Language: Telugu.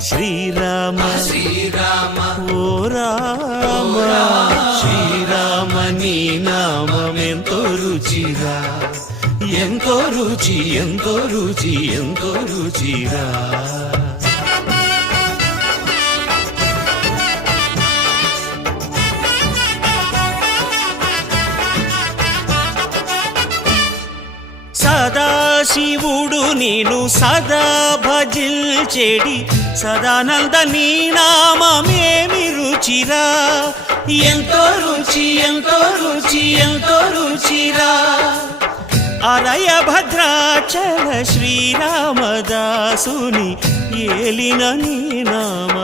శ్రీరామ శ్రీరామ ఓ రామ శ్రీరామ నీ నామమెంతో రుచిరా, ఎంతో రుచి ఎంతో రుచి ఎంతో రుచిరా. సదాశివుడు నేను సదా భజించెడి సదానంద నీ నామమేమి రుచిరా, ఎంతో రుచి ఎంతో రుచి ఎంతో రుచిరా. అరయ భద్రాచల శ్రీరామదాసుని ఏలిన నీ నామ